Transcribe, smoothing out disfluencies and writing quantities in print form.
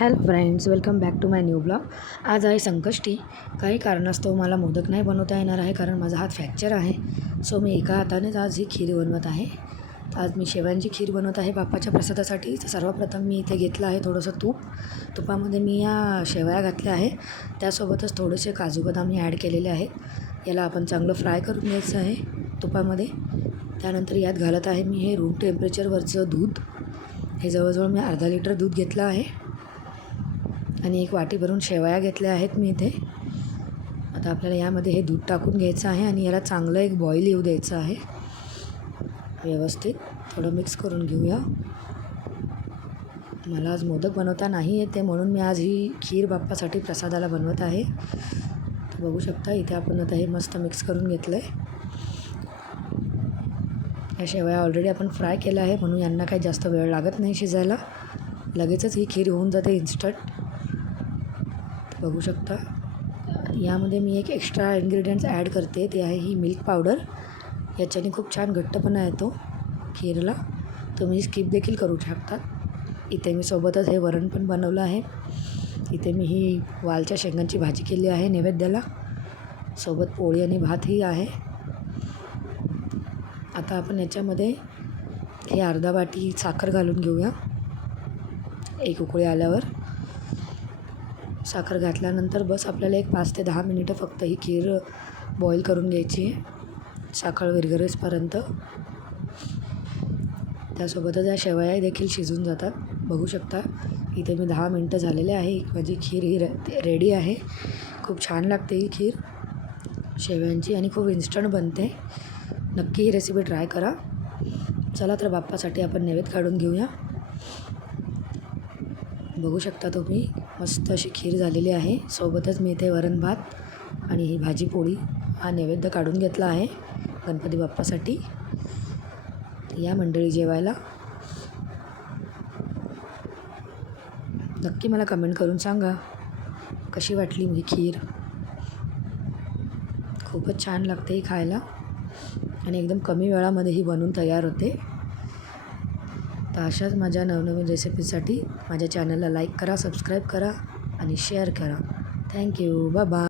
Hello friends, welcome back to my new blog. आज आहे संकष्टी. काही कारणास्तव मला मोदक नाही बनवता येणार आहे, कारण माझा हात फ्रॅक्चर आहे. सो मी एका हातानेच आज ही खीर बनवत आहे. आज मी शेवयांची खीर बनवत आहे बाप्पाच्या प्रसादासाठी. तर सर्वप्रथम मी इथे घेतलं आहे थोडंसं तुपामध्ये मी या शेवया घातल्या आहे. त्यासोबतच थोडेसे काजू बदाम ॲड केलेले आहेत. याला आपण चांगलं फ्राय करून घ्यायचं आहे तुपामध्ये. त्यानंतर यात घालत आहे मी हे रूम टेम्परेचरवरचं दूध. हे जवळजवळ मी अर्धा लिटर दूध घेतलं आहे आणि एक वाटी भरून शेवया घेतल्या आहेत मी इथे. आता आपल्याला यामध्ये हे दूध टाकून घ्यायचं आहे आणि याला चांगलं एक बॉईल येऊ द्यायचं आहे. व्यवस्थित थोडं मिक्स करून घेऊया. मला आज मोदक बनवता नाही येते, म्हणून मी आज ही खीर बाप्पासाठी प्रसादाला बनवत आहे. तर बघू शकता इथे आपण आता हे मस्त मिक्स करून घेतलं आहे. या शेवया ऑलरेडी आपण फ्राय केलं आहे, म्हणून यांना काही जास्त वेळ लागत नाही शिजायला. लगेचच ही खीर होऊन जाते इन्स्टंट. बघू शकता यामध्ये मी एक एक्स्ट्रा इन्ग्रेडियंट्स ॲड करते, ते आहे ही मिल्क पावडर. याच्याने खूप छान घट्टपणा येतो खीरला. तुम्ही स्किप देखील करू शकता. इथे मी सोबतच हे वरण पण बनवलं आहे. इथे मी ही वालच्या शेंगांची भाजी केली आहे नैवेद्याला. सोबत पोळी आणि भातही आहे. आता आपण याच्यामध्ये हे अर्धा वाटी साखर घालून घेऊया. एक उकळी आल्यावर साखर घातल्यानंतर बस आपल्याला एक 5 ते 10 मिनिटं फक्त ही खीर बॉईल करून घ्यायची आहे, साखर विरघळेपर्यंत. त्यासोबतच या शेवया देखील शिजून जातात. बघू शकता इथे मी 10 मिनटं झालेले आहे. माझी खीर ही रेडी आहे. खूप छान लागते ही खीर शेवयांची आणि खूप इन्स्टंट बनते. नक्की ही रेसिपी ट्राय करा. चला तर बाप्पासाठी आपण नैवेद्य काढून घेऊया. बघू शकता तुम्ही मस्त अशी खीर झालेली आहे. सोबतच मी इथे वरण भात आणि ही भाजी पोळी हा नैवेद्य काढून घेतला आहे गणपती बाप्पासाठी. या मंडळी जेवायला. नक्की मला कमेंट करून सांगा कशी वाटली ही खीर. खूपच छान लागते ही खायला आणि एकदम कमी वेळामध्ये ही बनवून तयार होते. तर अशाच माझ्या नवनवीन रेसिपीसाठी माझ्या चॅनलला लाईक करा, सबस्क्राईब करा आणि शेअर करा. थँक्यू. Bye bye.